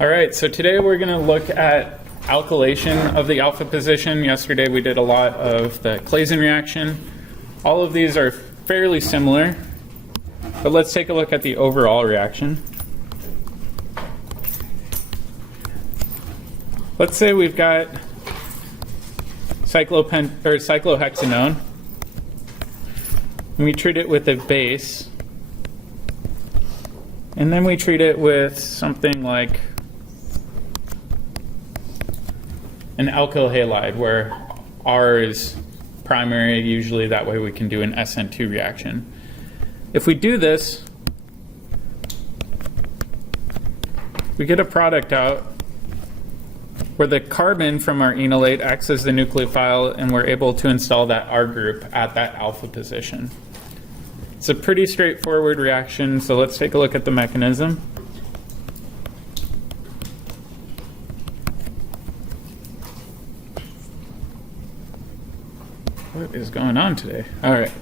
All right, so today we're going to look at alkylation of the alpha position. Yesterday we did a lot of the Claisen reaction. All of these are fairly similar, but let's take a look at the overall reaction. Let's say we've got cyclohexanone, and we treat it with a base, and then we treat it with something like an alkyl halide, where R is primary, usually that way we can do an SN2 reaction. If we do this, we get a product out where the carbon from our enolate acts as the nucleophile, and we're able to install that R group at that alpha position. It's a pretty straightforward reaction, so let's take a look at the mechanism. What is going on today? All right.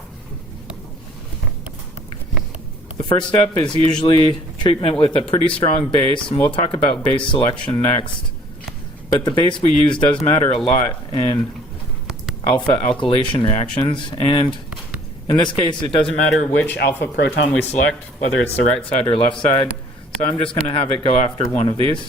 The first step is usually treatment with a pretty strong base, and we'll talk about base selection next. But the base we use does matter a lot in alpha alkylation reactions, and in this case it doesn't matter which alpha proton we select, whether it's the right side or left side. So I'm just going to have it go after one of these.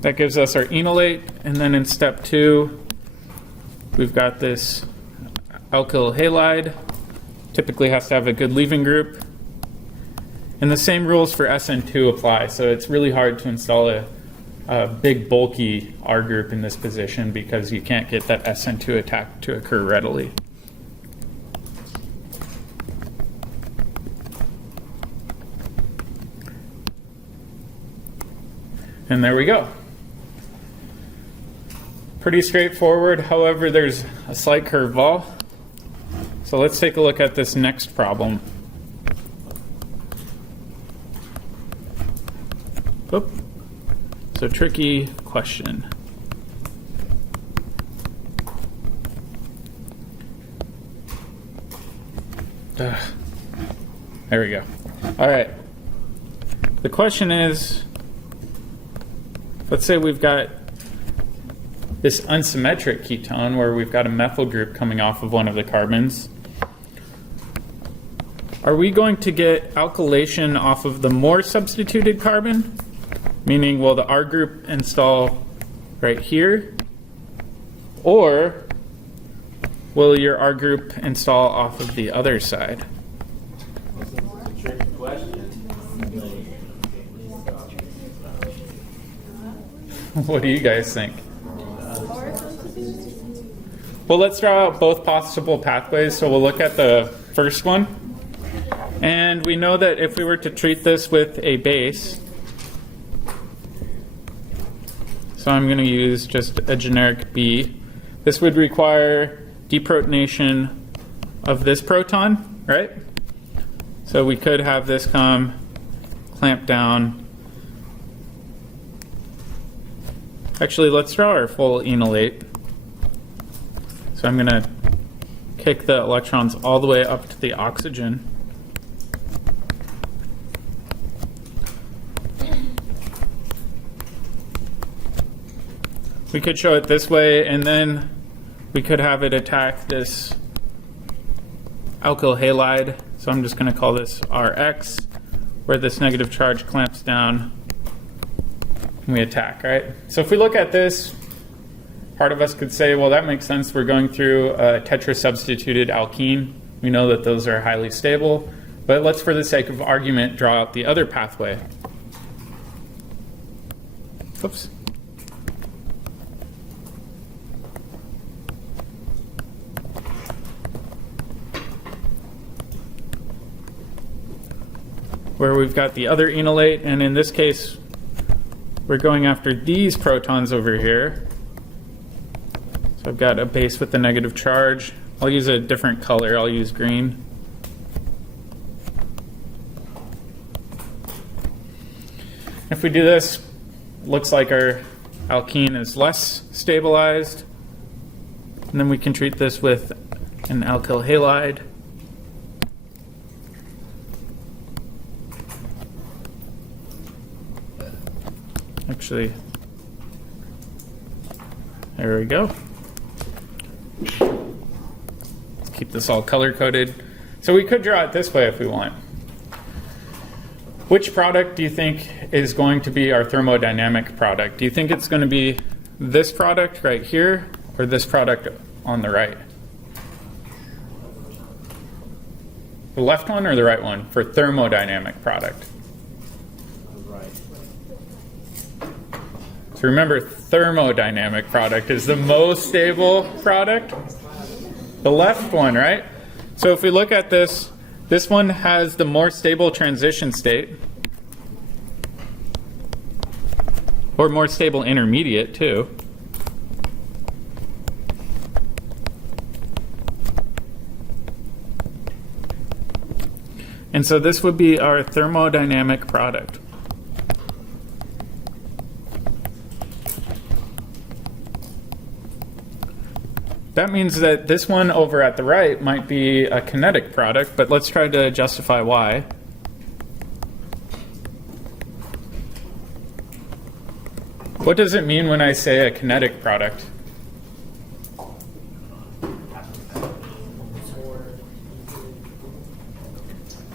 That gives us our enolate, and then in step 2 we've got this alkyl halide. Typically has to have a good leaving group. And the same rules for SN2 apply, so it's really hard to install a big bulky R group in this position because you can't get that SN2 attack to occur readily. And there we go. Pretty straightforward, however there's a slight curveball. So let's take a look at this next problem. Oop. So tricky question. There we go. All right. The question is, let's say we've got this unsymmetric ketone where we've got a methyl group coming off of one of the carbons. Are we going to get alkylation off of the more substituted carbon? Meaning, will the R group install right here? Or will your R group install off of the other side? What do you guys think? Well, let's draw out both possible pathways. So we'll look at the first one. And we know that if we were to treat this with a base, so I'm going to use just a generic B, this would require deprotonation of this proton, right? So we could have this come, clamp down. Actually, let's draw our full enolate. So I'm going to kick the electrons all the way up to the oxygen. We could show it this way, and then we could have it attack this alkyl halide. So I'm just going to call this Rx, where this negative charge clamps down and we attack, right? So if we look at this, part of us could say, well, that makes sense. We're going through a tetrasubstituted alkene. We know that those are highly stable. But let's, for the sake of argument, draw out the other pathway. Oops. Where we've got the other enolate, and in this case, we're going after these protons over here. So I've got a base with a negative charge. I'll use a different color. I'll use green. If we do this, it looks like our alkene is less stabilized. And then we can treat this with an alkyl halide. Actually, there we go. Let's keep this all color-coded. So we could draw it this way if we want. Which product do you think is going to be our thermodynamic product? Do you think it's going to be this product right here or this product on the right? The left one or the right one for thermodynamic product? So remember, thermodynamic product is the most stable product. The left one, right? So if we look at this, this one has the more stable transition state, or more stable intermediate too. And so this would be our thermodynamic product. That means that this one over at the right might be a kinetic product, but let's try to justify why. What does it mean when I say a kinetic product?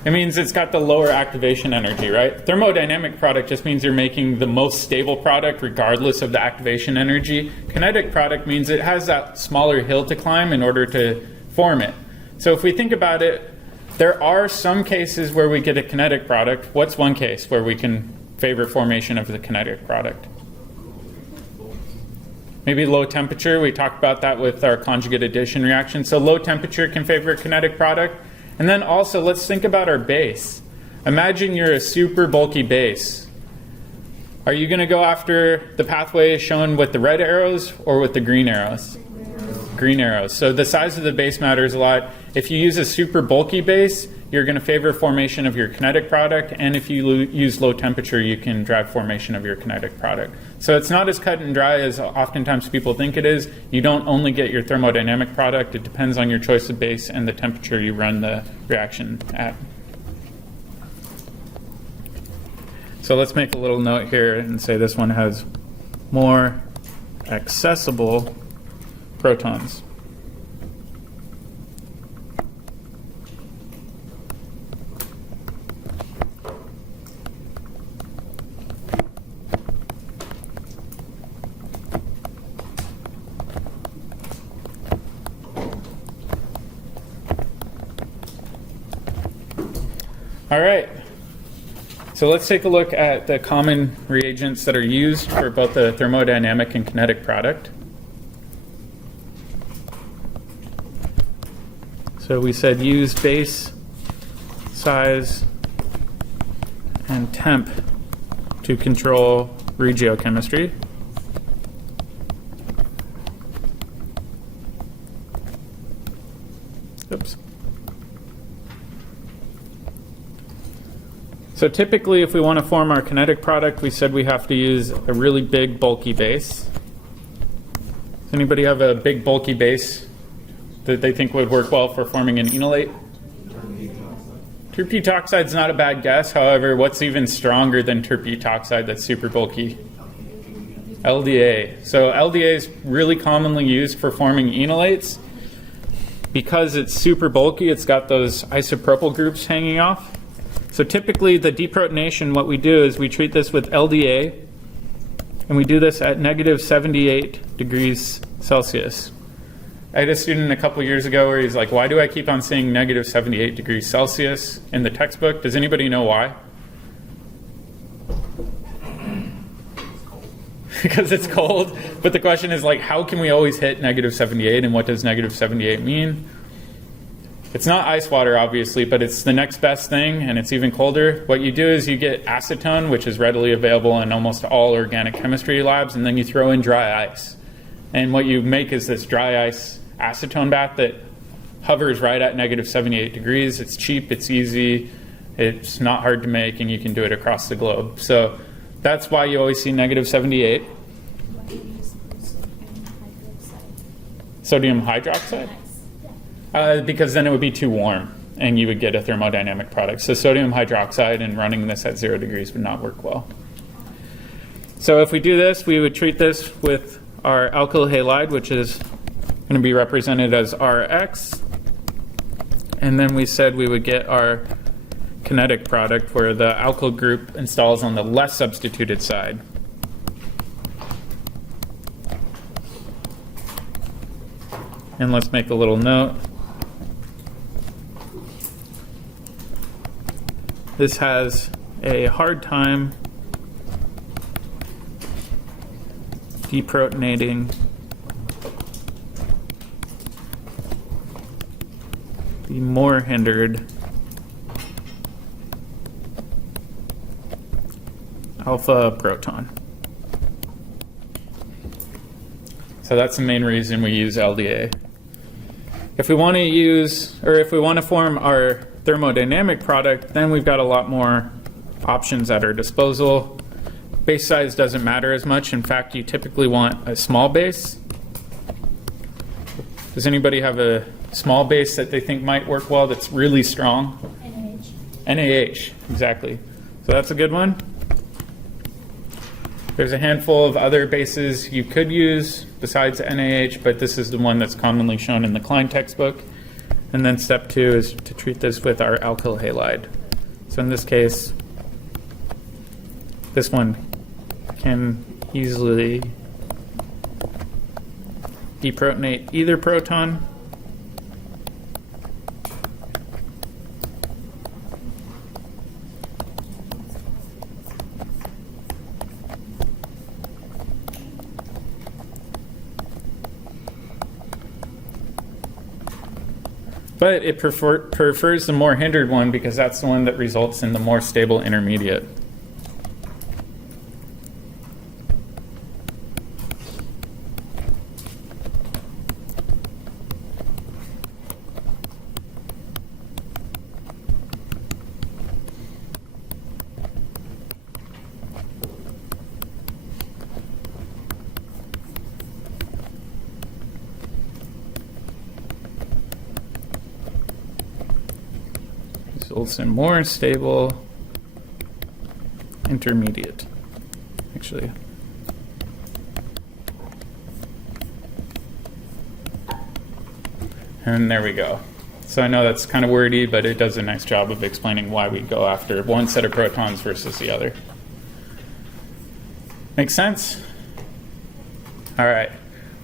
It means it's got the lower activation energy, right? Thermodynamic product just means you're making the most stable product regardless of the activation energy. Kinetic product means it has that smaller hill to climb in order to form it. So if we think about it, there are some cases where we get a kinetic product. What's one case where we can favor formation of the kinetic product? Maybe low temperature. We talked about that with our conjugate addition reaction. So low temperature can favor a kinetic product. And then also, let's think about our base. Imagine you're a super bulky base. Are you going to go after the pathway shown with the red arrows or with the green arrows? Green arrows. So the size of the base matters a lot. If you use a super bulky base, you're going to favor formation of your kinetic product. And if you use low temperature, you can drive formation of your kinetic product. So it's not as cut and dry as oftentimes people think it is. You don't only get your thermodynamic product. It depends on your choice of base and the temperature you run the reaction at. So let's make a little note here and say this one has more accessible protons. All right, so let's take a look at the common reagents that are used for both the thermodynamic and kinetic product. So we said use base, size, and temp to control regiochemistry. Oops. So typically, if we want to form our kinetic product, we said we have to use a really big, bulky base. Does anybody have a big, bulky base that they think would work well for forming an enolate? Terpetoxide is not a bad guess. However, what's even stronger than terpetoxide that's super bulky? LDA. So LDA is really commonly used for forming enolates. Because it's super bulky, it's got those isopropyl groups hanging off. So typically the deprotonation, what we do is we treat this with LDA, and we do this at negative 78 degrees Celsius. I had a student a couple years ago where he's like, why do I keep on saying negative 78 degrees Celsius in the textbook? Does anybody know why? Because it's cold. But the question is, like, how can we always hit negative 78, and what does negative 78 mean? It's not ice water, obviously, but it's the next best thing, and it's even colder. What you do is you get acetone, which is readily available in almost all organic chemistry labs, and then you throw in dry ice. And what you make is this dry ice acetone bath that hovers right at negative 78 degrees. It's cheap, it's easy, it's not hard to make, and you can do it across the globe. So that's why you always see negative 78. Sodium hydroxide? Because then it would be too warm and you would get a thermodynamic product. So sodium hydroxide and running this at 0 degrees would not work well. So if we do this, we would treat this with our alkyl halide, which is going to be represented as Rx. And then we said we would get our kinetic product where the alkyl group installs on the less substituted side. And let's make a little note. This has a hard time deprotonating the more hindered alpha proton. So that's the main reason we use LDA. If we want to use, or if we want to form our thermodynamic product, then we've got a lot more options at our disposal. Base size doesn't matter as much. In fact, you typically want a small base. Does anybody have a small base that they think might work well that's really strong? NaH, exactly. So that's a good one. There's a handful of other bases you could use besides NaH, but this is the one that's commonly shown in the Klein textbook. And then step 2 is to treat this with our alkyl halide. So in this case, this one can easily deprotonate either proton. But it prefers the more hindered one because that's the one that results in the more stable intermediate. Results in more stable intermediate, actually. And there we go. So I know that's kind of wordy, but it does a nice job of explaining why we go after one set of protons versus the other. Make sense? All right.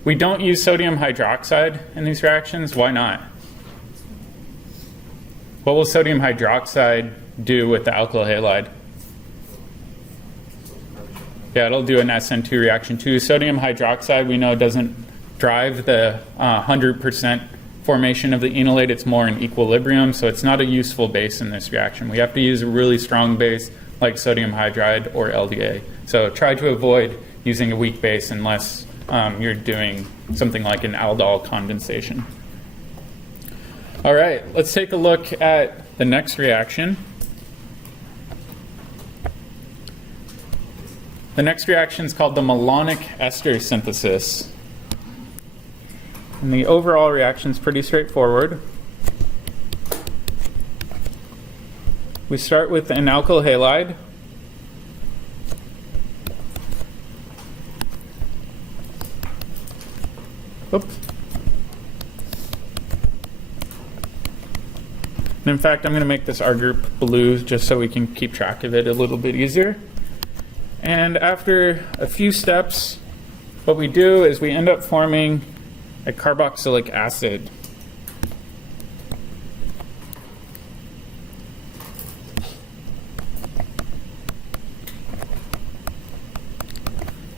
We don't use sodium hydroxide in these reactions. Why not? What will sodium hydroxide do with the alkyl halide? Yeah, it'll do an SN2 reaction too. Sodium hydroxide, we know, doesn't drive the 100% formation of the enolate. It's more in equilibrium, so it's not a useful base in this reaction. We have to use a really strong base like sodium hydride or LDA. So try to avoid using a weak base unless you're doing something like an aldol condensation. All right, let's take a look at the next reaction. The next reaction is called the Malonic Ester synthesis. And the overall reaction is pretty straightforward. We start with an alkyl halide. Oops. And in fact, I'm going to make this R group blue just so we can keep track of it a little bit easier. And after a few steps, what we do is we end up forming a carboxylic acid.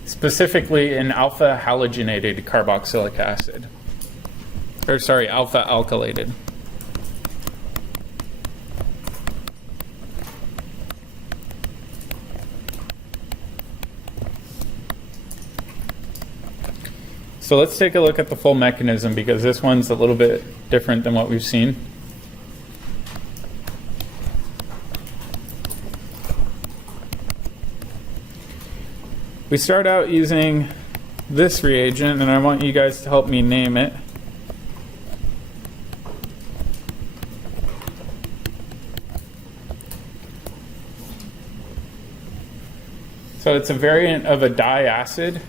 Specifically an alpha halogenated carboxylic acid. Or sorry, alpha alkylated. So let's take a look at the full mechanism because this one's a little bit different than what we've seen. We start out using this reagent, and I want you guys to help me name it. So it's a variant of a diacid.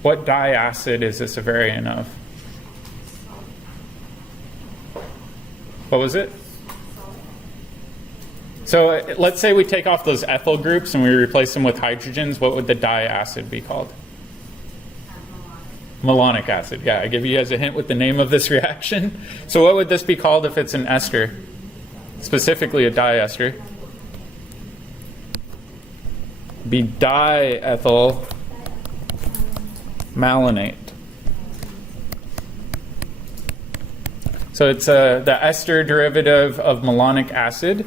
What diacid is this a variant of? What was it? So let's say we take off those ethyl groups and we replace them with hydrogens. What would the diacid be called? Malonic acid. Yeah, I give you guys a hint with the name of this reaction. So what would this be called if it's an ester? Specifically a diester. Be diethyl malonate. So it's the ester derivative of malonic acid.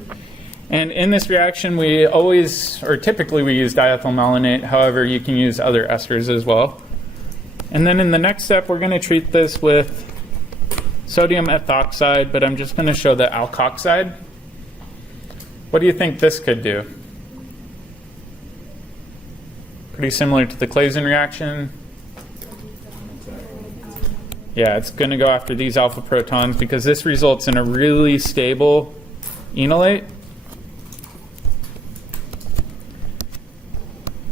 And in this reaction, we always, or typically we use diethyl malonate. However, you can use other esters as well. And then in the next step, we're going to treat this with sodium ethoxide, but I'm just going to show the alkoxide. What do you think this could do? Pretty similar to the Claisen reaction. Yeah, it's going to go after these alpha protons because this results in a really stable enolate.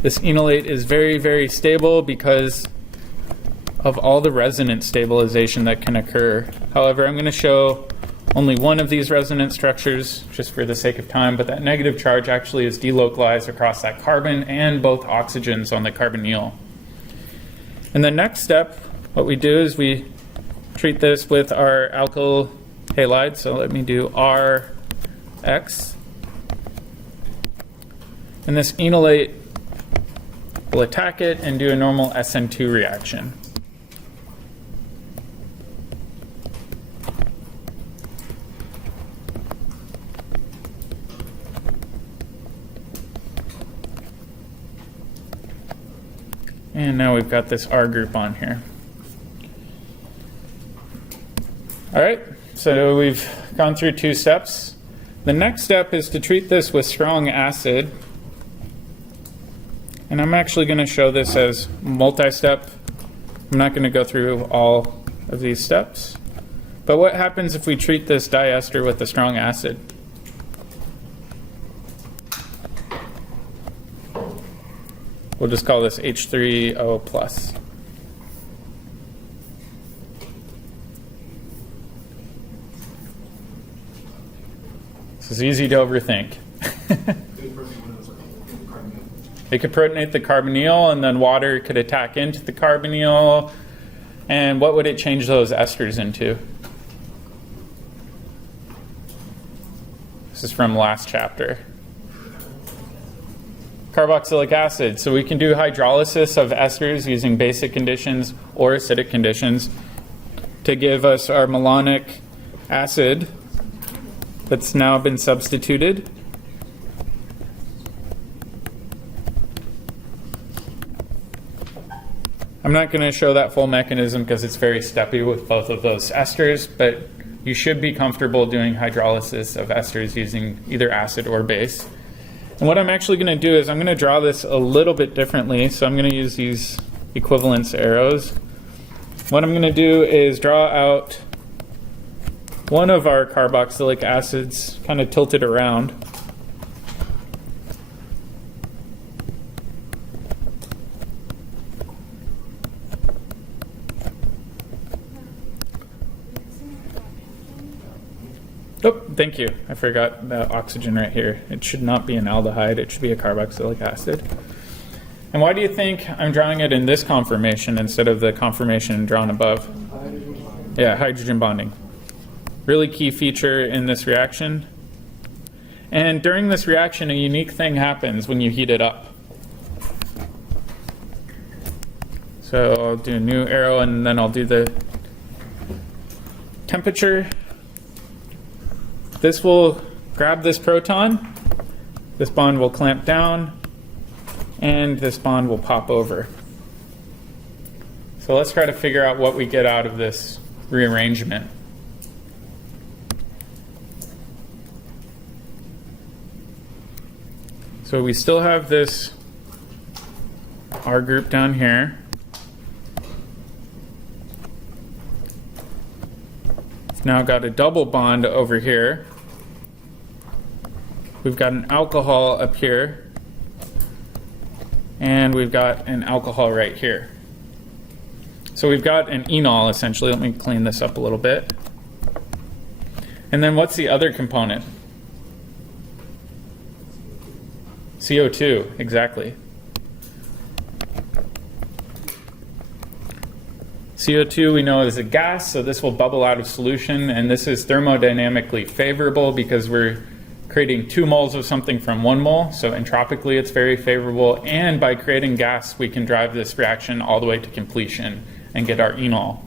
This enolate is very, very stable because of all the resonance stabilization that can occur. However, I'm going to show only one of these resonance structures just for the sake of time, but that negative charge actually is delocalized across that carbon and both oxygens on the carbonyl. In the next step, what we do is we treat this with our alkyl halide. So let me do Rx. And this enolate will attack it and do a normal SN2 reaction. And now we've got this R group on here. All right, so we've gone through 2 steps. The next step is to treat this with strong acid. And I'm actually going to show this as multi-step. I'm not going to go through all of these steps. But what happens if we treat this diester with a strong acid? We'll just call this H3O+. This is easy to overthink. It could protonate the carbonyl, and then water could attack into the carbonyl. And what would it change those esters into? This is from last chapter. Carboxylic acid. So we can do hydrolysis of esters using basic conditions or acidic conditions to give us our malonic acid that's now been substituted. I'm not going to show that full mechanism because it's very steppy with both of those esters, but you should be comfortable doing hydrolysis of esters using either acid or base. And what I'm actually going to do is I'm going to draw this a little bit differently. So I'm going to use these equivalence arrows. What I'm going to do is draw out one of our carboxylic acids, kind of tilted around. Oh, thank you. I forgot the oxygen right here. It should not be an aldehyde. It should be a carboxylic acid. And why do you think I'm drawing it in this conformation instead of the conformation drawn above? Yeah, hydrogen bonding. Really key feature in this reaction. And during this reaction, a unique thing happens when you heat it up. So I'll do a new arrow, and then I'll do the temperature. This will grab this proton, this bond will clamp down, and this bond will pop over. So let's try to figure out what we get out of this rearrangement. So we still have this R group down here. It's now got a double bond over here. We've got an alcohol up here, and we've got an alcohol right here. So we've got an enol essentially. Let me clean this up a little bit. And then what's the other component? CO2, exactly. CO2 we know is a gas, so this will bubble out of solution, and this is thermodynamically favorable because we're creating 2 moles of something from 1 mole, so entropically it's very favorable, and by creating gas we can drive this reaction all the way to completion and get our enol.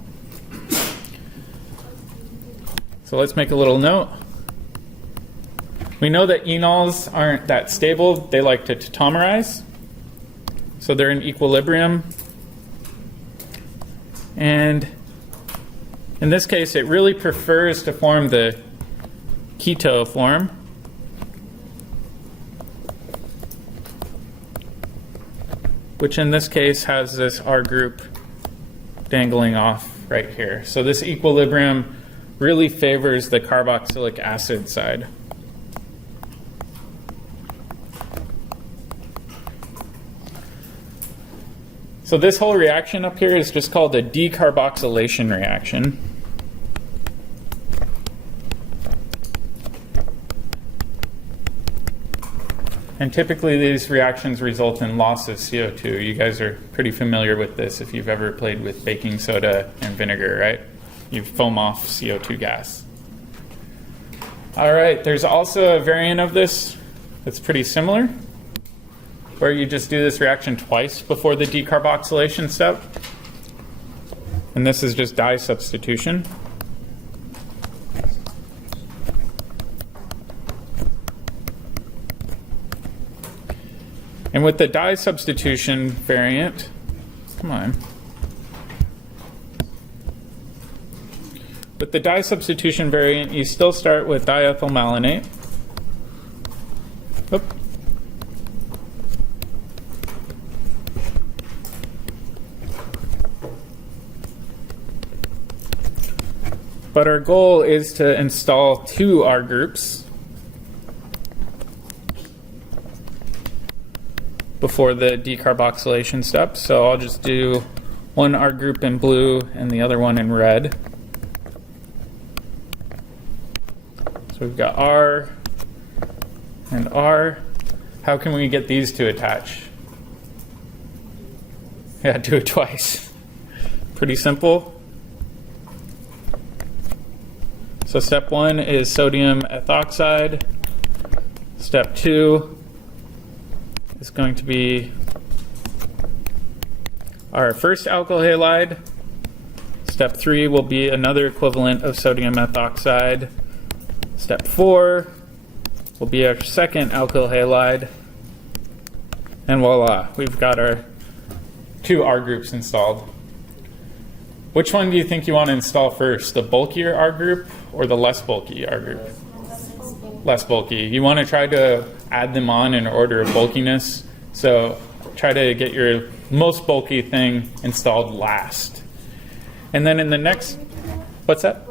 So let's make a little note. We know that enols aren't that stable. They like to tautomerize, so they're in equilibrium. And in this case, it really prefers to form the keto form. Which in this case has this R group dangling off right here. So this equilibrium really favors the carboxylic acid side. So this whole reaction up here is just called a decarboxylation reaction. And typically these reactions result in loss of CO2. You guys are pretty familiar with this if you've ever played with baking soda and vinegar, right? You foam off CO2 gas. All right, there's also a variant of this that's pretty similar, where you just do this reaction twice before the decarboxylation step. And this is just dye substitution. And with the dye substitution variant, come on. With the dye substitution variant, you still start with diethyl malonate. Oop. But our goal is to install 2 R groups before the decarboxylation step. So I'll just do 1 R group in blue and the other one in red. So we've got R and R. How can we get these to attach? Yeah, do it twice. Pretty simple. So step 1 is sodium ethoxide. Step 2 is going to be our first alkyl halide. Step 3 will be another equivalent of sodium ethoxide. Step 4 will be our second alkyl halide. And voila, we've got our 2 R groups installed. Which one do you think you want to install first, the bulkier R group or the less bulky R group? Less bulky. You want to try to add them on in order of bulkiness. So try to get your most bulky thing installed last. And then in the next, what's that?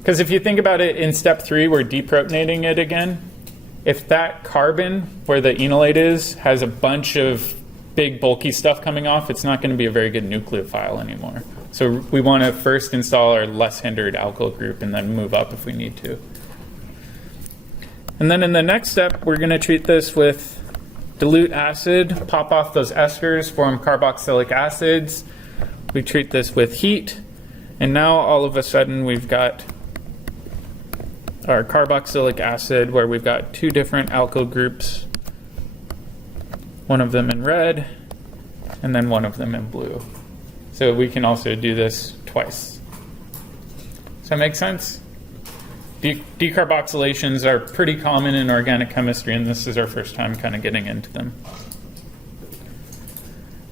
Because if you think about it, in step 3, we're deprotonating it again. If that carbon, where the enolate is, has a bunch of big bulky stuff coming off, it's not going to be a very good nucleophile anymore. So we want to first install our less hindered alkyl group and then move up if we need to. And then in the next step, we're going to treat this with dilute acid, pop off those esters, form carboxylic acids. We treat this with heat, and now all of a sudden we've got our carboxylic acid where we've got 2 different alkyl groups, one of them in red and then one of them in blue. So we can also do this twice. Does that make sense? Decarboxylations are pretty common in organic chemistry, and this is our first time kind of getting into them.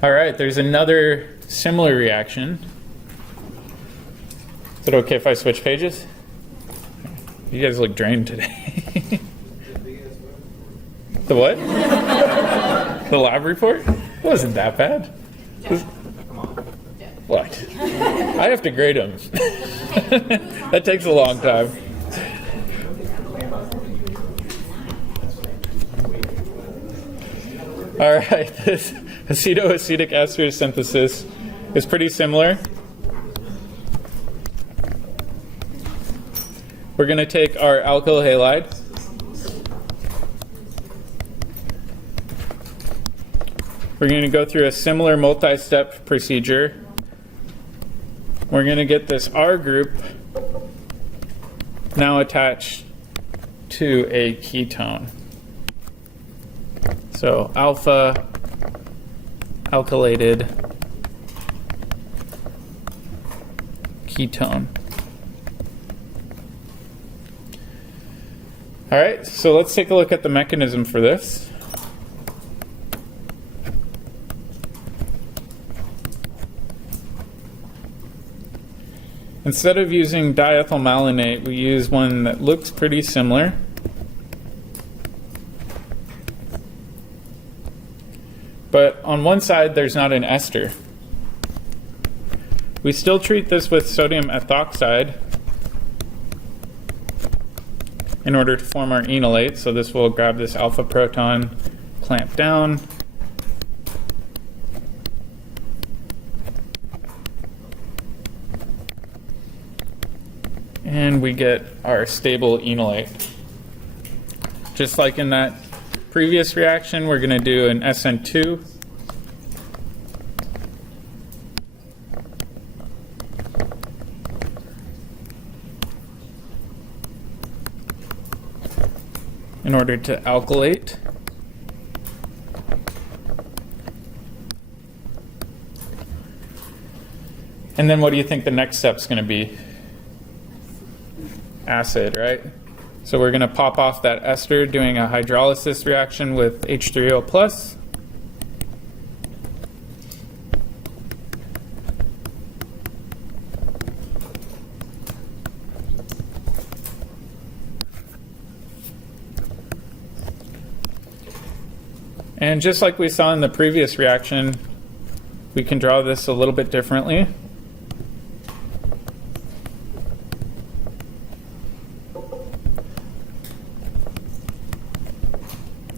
All right, there's another similar reaction. Is it okay if I switch pages? You guys look drained today. The what? The lab report? It wasn't that bad. What? I have to grade them. That takes a long time. All right, this acetoacetic ester synthesis is pretty similar. We're going to take our alkyl halide. We're going to go through a similar multi-step procedure. We're going to get this R group now attached to a ketone. So alpha alkylated ketone. All right, so let's take a look at the mechanism for this. Instead of using diethyl malonate, we use one that looks pretty similar. But on one side, there's not an ester. We still treat this with sodium ethoxide in order to form our enolate. So this will grab this alpha proton, clamp down, and we get our stable enolate. Just like in that previous reaction, we're going to do an SN2. In order to alkylate. And then what do you think the next step's going to be? Acid, right? So we're going to pop off that ester doing a hydrolysis reaction with H3O+. And just like we saw in the previous reaction, we can draw this a little bit differently.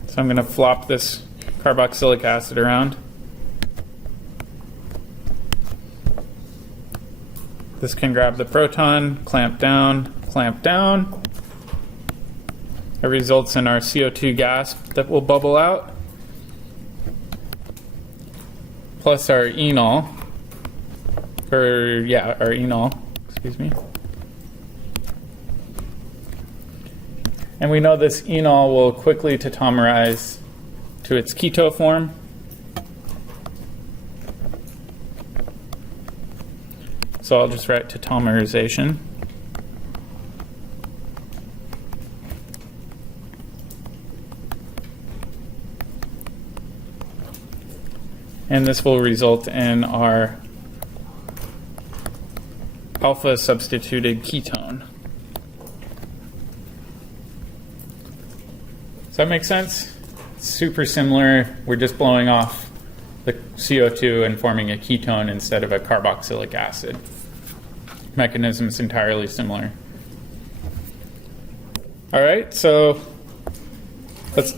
So I'm going to flop this carboxylic acid around. This can grab the proton, clamp down, clamp down. It results in our CO2 gas that will bubble out, plus our enol, our enol, excuse me. And we know this enol will quickly tautomerize to its keto form. So I'll just write tautomerization. And this will result in our alpha substituted ketone. Does that make sense? It's super similar. We're just blowing off the CO2 and forming a ketone instead of a carboxylic acid. Mechanism is entirely similar. All right, so let's,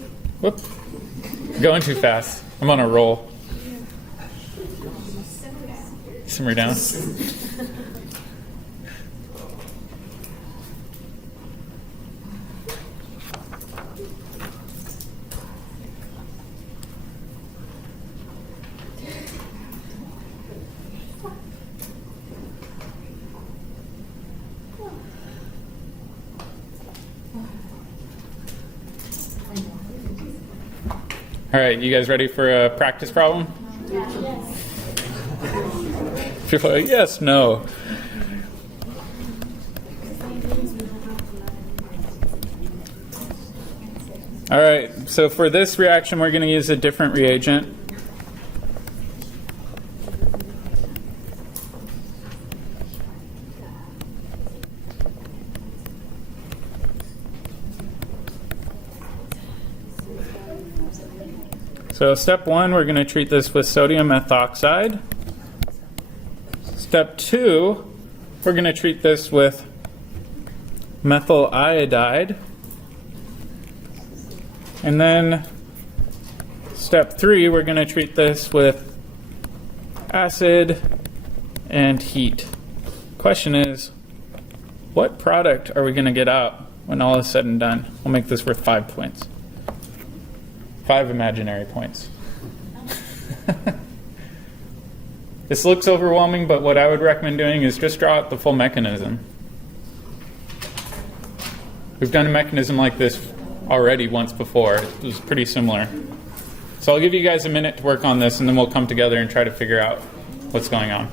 going too fast. I'm on a roll. Simmer down. All right, you guys ready for a practice problem? Yes. People are like, yes, no. All right, so for this reaction, we're going to use a different reagent. So step one, we're going to treat this with sodium ethoxide. Step two, we're going to treat this with methyl iodide. And then Step 3, we're going to treat this with acid and heat. Question is, what product are we going to get out when all is said and done? We'll make this worth 5 points. 5 imaginary points. This looks overwhelming, but what I would recommend doing is just draw out the full mechanism. We've done a mechanism like this already once before. It was pretty similar. So I'll give you guys a minute to work on this, and then we'll come together and try to figure out what's going on.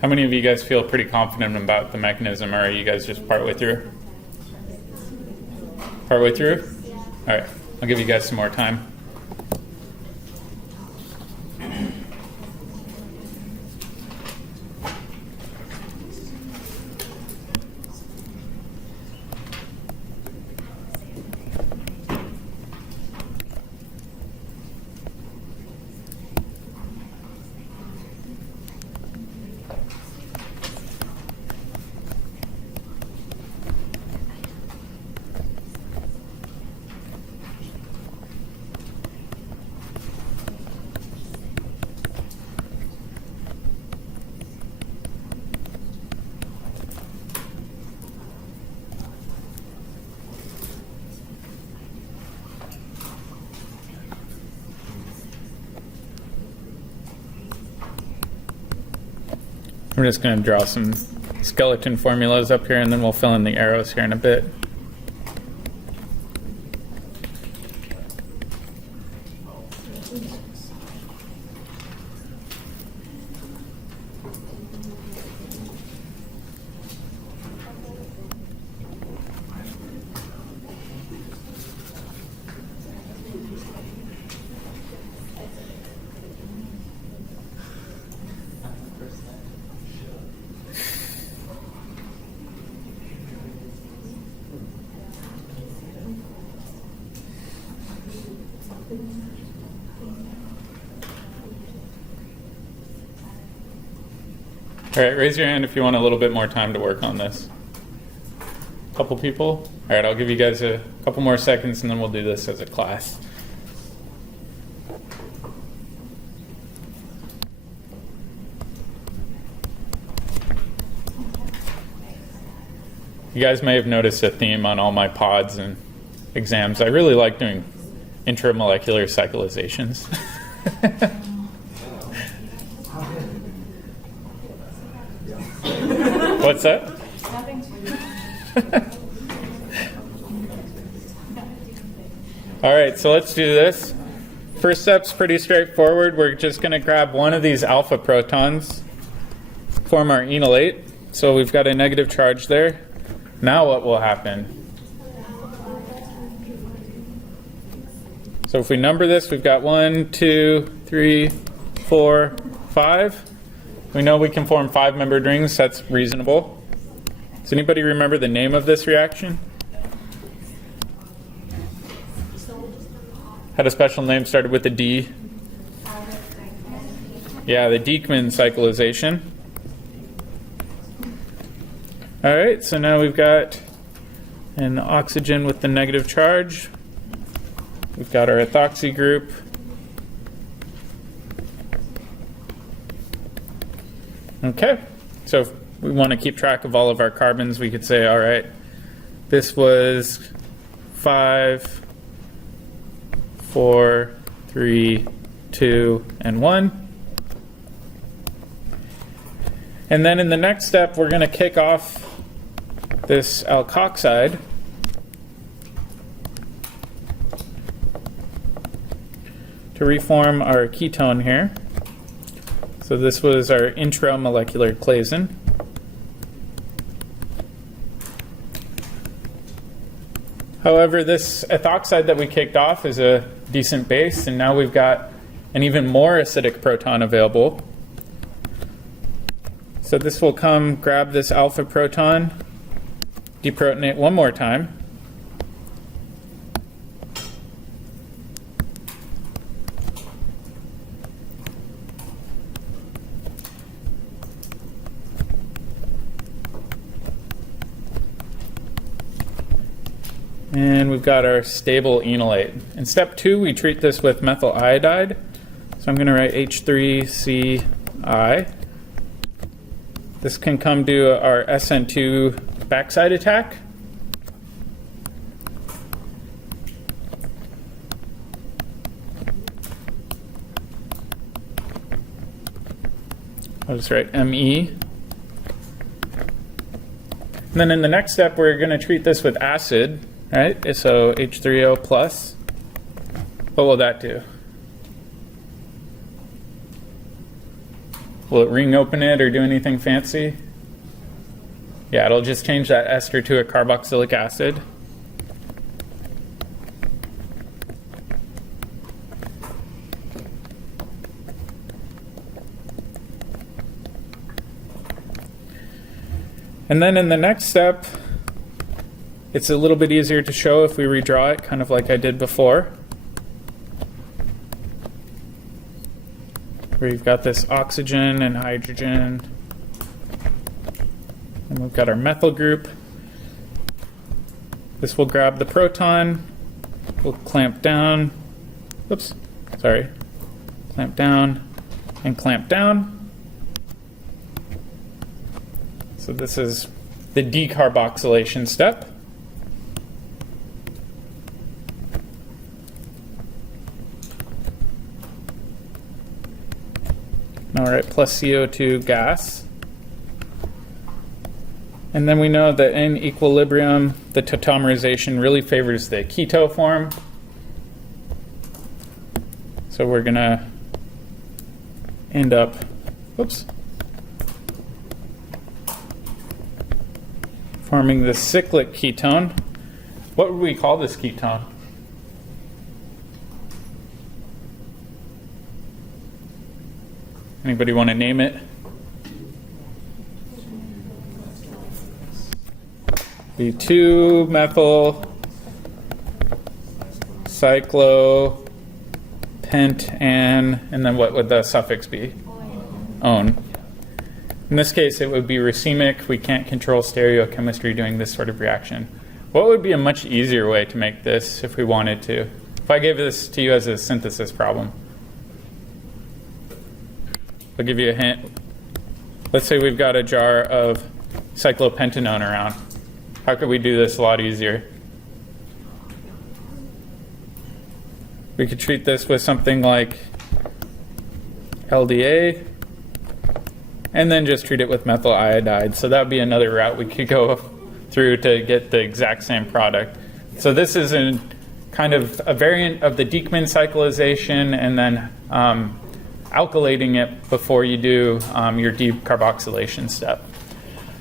How many of you guys feel pretty confident about the mechanism, or are you guys just partway through? Partway through? All right, I'll give you guys some more time. I'm just going to draw some skeleton formulas up here, and then we'll fill in the arrows here in a bit. All right, raise your hand if you want a little bit more time to work on this. A couple people? All right, I'll give you guys a couple more seconds, and then we'll do this as a class. You guys may have noticed a theme on all my pods and exams. I really like doing intramolecular cyclizations. What's that? All right, so let's do this. First step's pretty straightforward. We're just going to grab one of these alpha protons form our enolate. So we've got a negative charge there. Now what will happen? So if we number this, we've got 1, 2, 3, 4, 5. We know we can form 5-membered rings. That's reasonable. Does anybody remember the name of this reaction? Had a special name, started with a D. Yeah, the Deacman cyclization. All right, so now we've got an oxygen with the negative charge. We've got our ethoxy group. Okay, so if we want to keep track of all of our carbons, we could say, all right, this was 5, 4, 3, 2, and 1. And then in the next step, we're going to kick off this alkoxide. To reform our ketone here. So this was our intramolecular claisen. However, this ethoxide that we kicked off is a decent base, and now we've got an even more acidic proton available. So this will come grab this alpha proton, deprotonate one more time. And we've got our stable enolate. In step 2, we treat this with methyl iodide. So I'm going to write H3Ci. This can come to our SN2 backside attack. I'll just write Me. And then in the next step, we're going to treat this with acid, right? So H3O plus. What will that do? Will it ring open it or do anything fancy? Yeah, it'll just change that ester to a carboxylic acid. And then in the next step, it's a little bit easier to show if we redraw it, kind of like I did before. Where you've got this oxygen and hydrogen. And we've got our methyl group. This will grab the proton. We'll clamp down. Oops, sorry. Clamp down and clamp down. So this is the decarboxylation step. All right, plus CO2 gas. And then we know that in equilibrium, the tautomerization really favors the keto form. So we're going to end up, forming the cyclic ketone. What would we call this ketone? Anybody want to name it? The 2-methyl cyclopentane, and then what would the suffix be? One. In this case, it would be racemic. We can't control stereochemistry doing this sort of reaction. What would be a much easier way to make this if we wanted to? If I gave this to you as a synthesis problem. I'll give you a hint. Let's say we've got a jar of cyclopentanone around. How could we do this a lot easier? We could treat this with something like LDA, and then just treat it with methyl iodide. So that would be another route we could go through to get the exact same product. So this is kind of a variant of the Deacman cyclization, and then alkylating it before you do your decarboxylation step.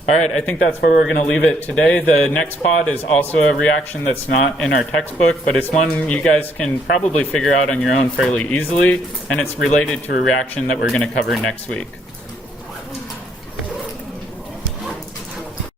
All right, I think that's where we're going to leave it today. The next pod is also a reaction that's not in our textbook, but it's one you guys can probably figure out on your own fairly easily, and it's related to a reaction that we're going to cover next week.